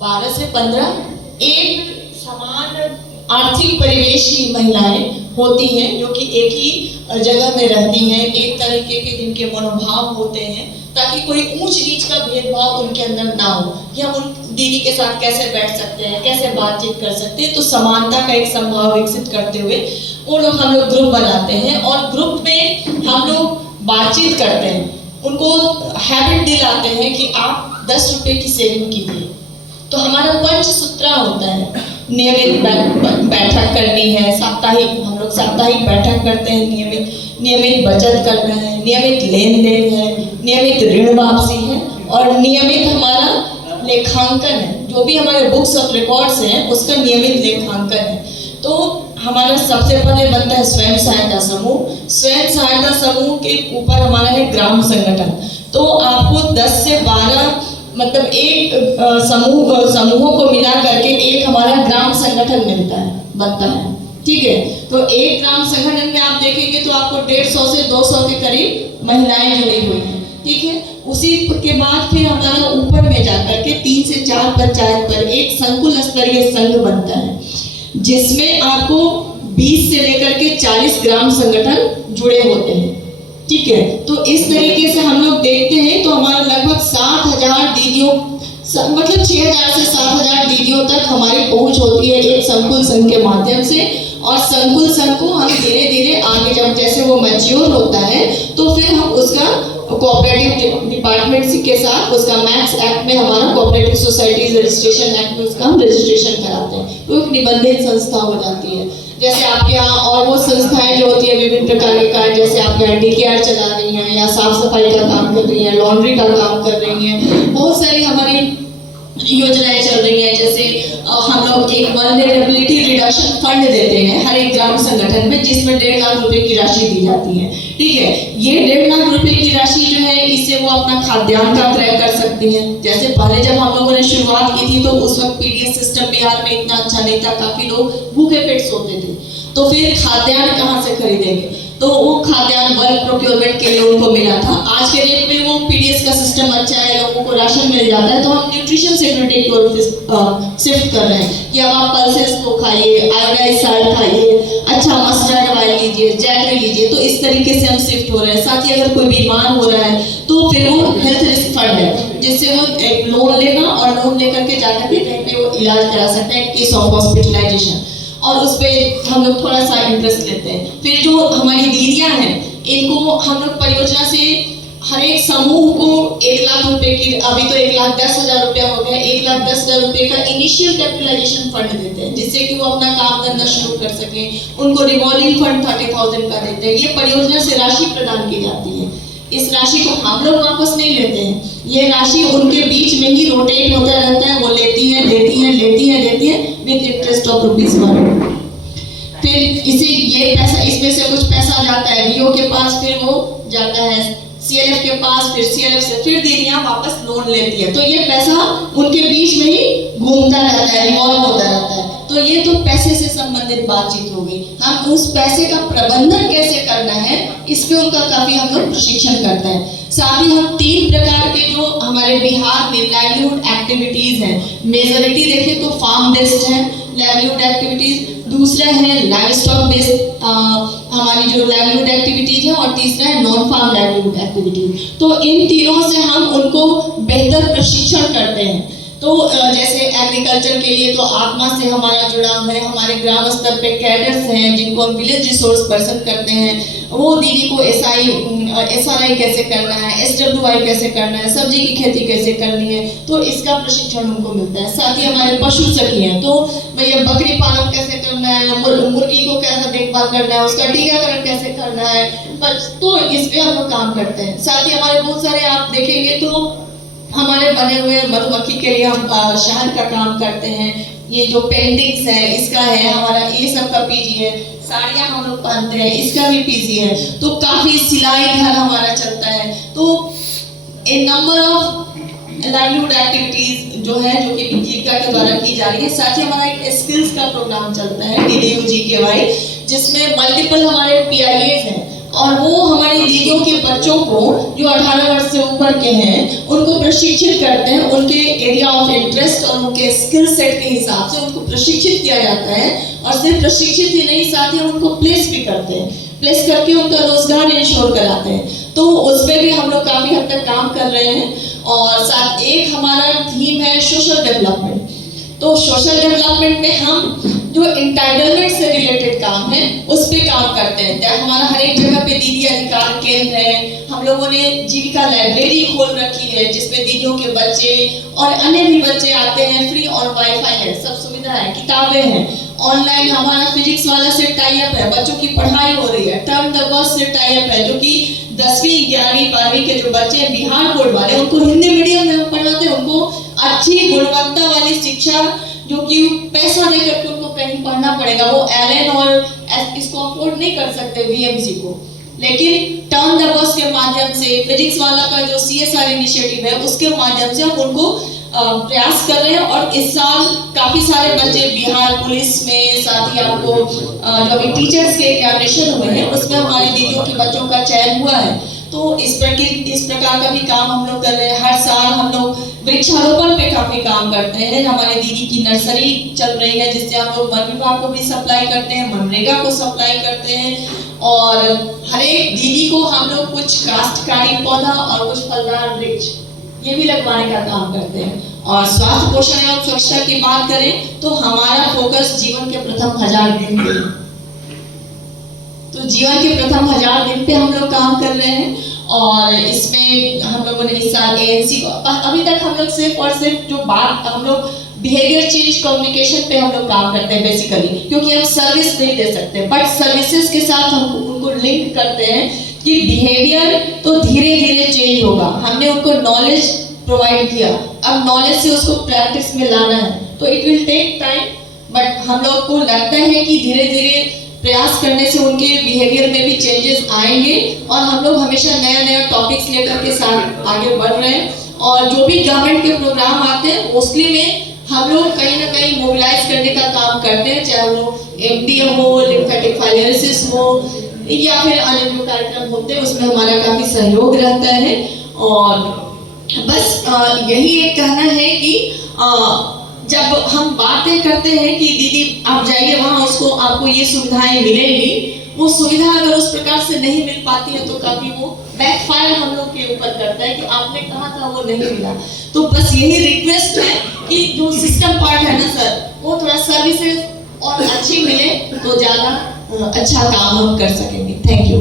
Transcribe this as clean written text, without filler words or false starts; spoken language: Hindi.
12 से 15 एक समान आर्थिक परिवेश की महिलाएं होती हैं, जो कि एक ही जगह में रहती हैं, एक तरीके के जिनके मनोभाव होते हैं, ताकि कोई ऊंच नीच का भेदभाव उनके अंदर ना हो कि हम उन दीदी के साथ कैसे बैठ सकते हैं, कैसे बातचीत कर सकते हैं। तो समानता का एक संभाव विकसित करते हुए हम लोग ग्रुप बनाते हैं और ग्रुप में हम लोग बातचीत करते हैं, उनको हैबिट दिलाते हैं कि आप 10 रुपए की सेविंग कीजिए। तो हमारा पंचसूत्रा होता है, नियमित बैठक करनी है, साप्ताहिक हम लोग साप्ताहिक बैठक करते हैं, नियमित बचत करना है, नियमित लेन देन है, नियमित ऋण वापसी है और नियमित हमारा लेखांकन है। जो भी हमारे बुक्स ऑफ रिकॉर्ड्स हैं उसका नियमित लेखांकन है। तो हमारा सबसे पहले बनता है स्वयं सहायता समूह। स्वयं सहायता समूह के ऊपर हमारा है ग्राम संगठन। तो आपको 10 से 12 मतलब एक समूहों को मिला करके एक हमारा ग्राम संगठन बनता है। ठीक है, तो एक ग्राम संगठन में आप देखेंगे तो आपको 150 से 200 के करीब महिलाएं जुड़ी हुई हैं। ठीक है, उसी के बाद फिर हमारा ऊपर में जाकर के 3 से 4 पंचायत पर एक संकुल स्तरीय संघ बनता है, जिसमें आपको 20 से लेकर के 40 ग्राम संगठन जुड़े होते हैं। ठीक है, तो इस तरीके से हम लोग देखते हैं तो हमारा लगभग 7000 दीदियों, मतलब 6000 से 7000 दीदियों तक हमारी पहुंच होती है एक संकुल संघ के माध्यम से। और संकुल संघ को हम धीरे धीरे आगे जब जैसे वो मैच्योर होता है तो फिर हम उसका कोऑपरेटिव डिपार्टमेंट के साथ उसका मैक्स एक्ट में हमारा कोऑपरेटिव सोसाइटीज रजिस्ट्रेशन एक्ट में उसका हम रजिस्ट्रेशन कराते हैं, तो एक निबंधित संस्था हो जाती है। जैसे आपके यहाँ और वो संस्थाएं जो होती है विभिन्न प्रकार के कार्य, जैसे आप DKR चला रही हैं या साफ सफाई का काम कर रही हैं, लॉन्ड्री का काम कर रही हैं, बहुत सारी हमारी योजनाएं चल रही हैं। जैसे हम लोग एक वल्नरेबिलिटी रिडक्शन फंड देते हैं हर एक ग्राम संगठन में, जिसमें 1.5 लाख रुपए की राशि दी जाती है। ठीक है, ये 1.5 लाख रुपए की राशि जो है, इससे वो अपना खाद्यान्न का क्रय कर सकती हैं। जैसे पहले जब हम लोगों ने शुरुआत की थी तो उस वक्त PDS सिस्टम बिहार में इतना अच्छा नहीं था, काफी लोग भूखे पेट सोते थे, तो फिर खाद्यान्न कहाँ से खरीदेंगे, तो वो खाद्यान्न बल्क प्रोक्योरमेंट के लिए उनको मिला था। आज के डेट में वो PDS का सिस्टम अच्छा है, लोगों को राशन मिल जाता है, तो हम न्यूट्रिशन सिक्योरिटी की ओर शिफ्ट कर रहे हैं कि अब आप पल्सेस को खाइए, आयोडाइज साल्ट खाइए, अच्छा मस्टर्ड ऑयल लीजिए, जैगरी लीजिए। तो इस तरीके से हम शिफ्ट हो रहे हैं। साथ ही अगर कोई बीमार हो रहा है तो फिर वो हेल्थ रिस्क फंड है, जिससे वो एक लोन लेगा और लोन लेकर के जाकर के कहीं पे वो इलाज करा सकते हैं केस ऑफ हॉस्पिटलाइजेशन, और उस पर हम लोग थोड़ा सा इंटरेस्ट लेते हैं। फिर जो हमारी दीदियां हैं, इनको हम लोग परियोजना से हर एक समूह को 1 लाख रुपए की, अभी तो 1,10,000 रुपया हो गया, 1,10,000 रुपए का इनिशियल कैपिटलाइजेशन फंड देते हैं, जिससे कि वो अपना काम धंधा शुरू कर सके। उनको रिवॉल्विंग फंड 30,000 का देते हैं। ये परियोजना से राशि प्रदान की जाती है। इस राशि को हम लोग वापस नहीं लेते हैं, ये राशि उनके बीच में ही रोटेट होता रहता है, वो लेती है देती है, लेती है देती है विद इंटरेस्ट ऑफ ₹1। फिर ये पैसा, इसमें से कुछ पैसा जाता है VO के पास, फिर वो जाता है CLF के पास, फिर CLF से फिर दीदियां वापस लोन लेती है। तो ये पैसा उनके बीच में ही घूमता रहता है, रिवॉल्व होता रहता है। तो ये तो पैसे से संबंधित बातचीत हो गई। हम उस पैसे का प्रबंधन कैसे करना है, इस पे उनका काफी हम लोग प्रशिक्षण करते हैं। साथ ही हम 3 प्रकार के जो हमारे बिहार में लाइवलीहुड एक्टिविटीज हैं, मेजॉरिटी देखें तो फार्म बेस्ड है लाइवलीहुड एक्टिविटीज, दूसरा है लाइव स्टॉक बेस्ड हमारी जो लाइवलीहुड एक्टिविटीज है, और तीसरा है नॉन फार्म लाइवलीहुड एक्टिविटीज। तो इन तीनों से हम उनको बेहतर प्रशिक्षण करते हैं। तो जैसे एग्रीकल्चर के लिए तो आत्मा से हमारा जुड़ाव है, हमारे ग्राम स्तर पे कैडर्स हैं जिनको हम विलेज रिसोर्स पर्सन करते हैं, वो दीदी को SRI कैसे करना है, SWI कैसे करना है, सब्जी की खेती कैसे करनी है, तो इसका प्रशिक्षण उनको मिलता है। साथ ही हमारे पशु सखी हैं, तो भैया बकरी पालन कैसे करना है, मुर्गी को कैसे देखभाल करना है, उसका टीकाकरण कैसे करना है, तो इस पे हम लोग काम करते हैं। साथ ही हमारे बहुत सारे आप देखेंगे तो हमारे बने हुए मधुमक्खी के लिए हम शहद का काम करते हैं। ये जो पेंटिंग्स है इसका है हमारा, ये सब का PG है। साड़ियाँ हम लोग पहनते हैं, इसका भी PG है। तो काफी सिलाई घर हमारा चलता है। तो ए नंबर ऑफ लाइवलीहुड एक्टिविटीज जो है, जो कि जीविका के द्वारा की जा रही है। साथ ही हमारा एक स्किल्स का प्रोग्राम चलता है DDU GKY, जिसमें मल्टीपल हमारे PIAs हैं और वो हमारी दीदियों के बच्चों को जो 18 वर्ष से ऊपर के हैं उनको प्रशिक्षित करते हैं, उनके एरिया ऑफ इंटरेस्ट और उनके स्किल सेट के हिसाब से उनको प्रशिक्षित किया जाता है। और सिर्फ प्रशिक्षित ही नहीं, साथ ही हम उनको प्लेस भी करते हैं, प्लेस करके उनका रोजगार इंश्योर कराते हैं। तो उस पर भी हम लोग काफी हद तक काम कर रहे हैं। और साथ एक हमारा थीम है सोशल डेवलपमेंट। तो सोशल डेवलपमेंट में हम जो एंटाइटलमेंट से रिलेटेड काम है उस पे काम करते हैं। हमारा हर एक जगह पे दीदी अधिकार केंद्र है, हम लोगों ने जीविका लाइब्रेरी खोल रखी है जिसमें दीदियों के बच्चे और अन्य भी बच्चे आते हैं, फ्री और वाईफाई है, सब सुविधा है, किताबें हैं, ऑनलाइन हमारा फिजिक्स वाला से टाई अप है, बच्चों की पढ़ाई हो रही है। टर्न द बस से टाई अप है, जो कि 10वीं 11वीं 12वीं के जो बच्चे हैं बिहार बोर्ड वाले, उनको हिंदी मीडियम में हम पढ़ाते हैं, उनको अच्छी गुणवत्ता वाली शिक्षा जो कि पैसा देकर के उनको कहीं पढ़ना पड़ेगा, वो एलएन और इसको अफोर्ड नहीं कर सकते बीएमसी को, लेकिन टर्न द बस के माध्यम से फिजिक्स वाला का जो सीएसआर इनिशिएटिव है उसके माध्यम से हम उनको प्रयास कर रहे हैं। और इस साल काफी सारे बच्चे बिहार पुलिस में, साथ ही आपको जो अभी टीचर्स के एग्जामिनेशन हुए हैं उसमें हमारी दीदियों के बच्चों का चयन हुआ है। तो इस प्रकार का भी काम हम लोग कर रहे हैं। हर साल हम लोग वृक्षारोपण पे काफी काम करते हैं। हमारी दीदी की नर्सरी चल रही है जिससे हम लोग वन विभाग को भी सप्लाई करते हैं, मनरेगा को सप्लाई करते हैं। और हर एक दीदी को हम लोग कुछ काष्ठकारी पौधा और कुछ फलदार वृक्ष ये भी लगवाने का काम करते हैं। और स्वास्थ्य पोषण एवं स्वच्छता की बात करें तो हमारा फोकस जीवन के प्रथम 1000 दिन पे, तो जीवन के प्रथम 1000 दिन पे हम लोग काम कर रहे हैं। और इसमें हम लोगों ने इस साल एएनसी अभी तक हम लोग सिर्फ और सिर्फ जो बात हम लोग बिहेवियर चेंज कम्युनिकेशन पे हम लोग काम करते हैं बेसिकली, क्योंकि हम सर्विस नहीं दे सकते, बट सर्विसेज के साथ हम उनको लिंक करते हैं कि बिहेवियर तो धीरे धीरे चेंज होगा। हमने उनको नॉलेज प्रोवाइड किया, अब नॉलेज से उसको प्रैक्टिस में लाना है, तो it will take time, but हम लोग को लगता है कि धीरे धीरे प्रयास करने से उनके बिहेवियर में भी चेंजेस आएंगे। और हम लोग हमेशा नया नया टॉपिक्स लेकर के साथ आगे बढ़ रहे हैं। और जो भी गवर्नमेंट के प्रोग्राम आते हैं मोस्टली में हम लोग कहीं ना कहीं मोबिलाइज करने का काम करते हैं, चाहे वो एमडीएम हो, लिम्फेटिक फाइब्रोसिस हो, या फिर अन्य जो कार्यक्रम होते हैं उसमें हमारा काफी सहयोग रहता है। और बस यही एक कहना है कि जब हम बातें करते हैं कि दीदी आप जाइए वहाँ, उसको आपको ये सुविधाएं मिलेंगी, वो सुविधा अगर उस प्रकार से नहीं मिल पाती है तो काफी वो बैकफायर हम लोग के ऊपर करता है कि आपने कहा था वो नहीं मिला। तो बस यही रिक्वेस्ट है कि जो सिस्टम पार्ट है ना सर, वो थोड़ा सर्विसेज और अच्छी मिले तो ज्यादा अच्छा काम हम कर सकेंगे। Thank you.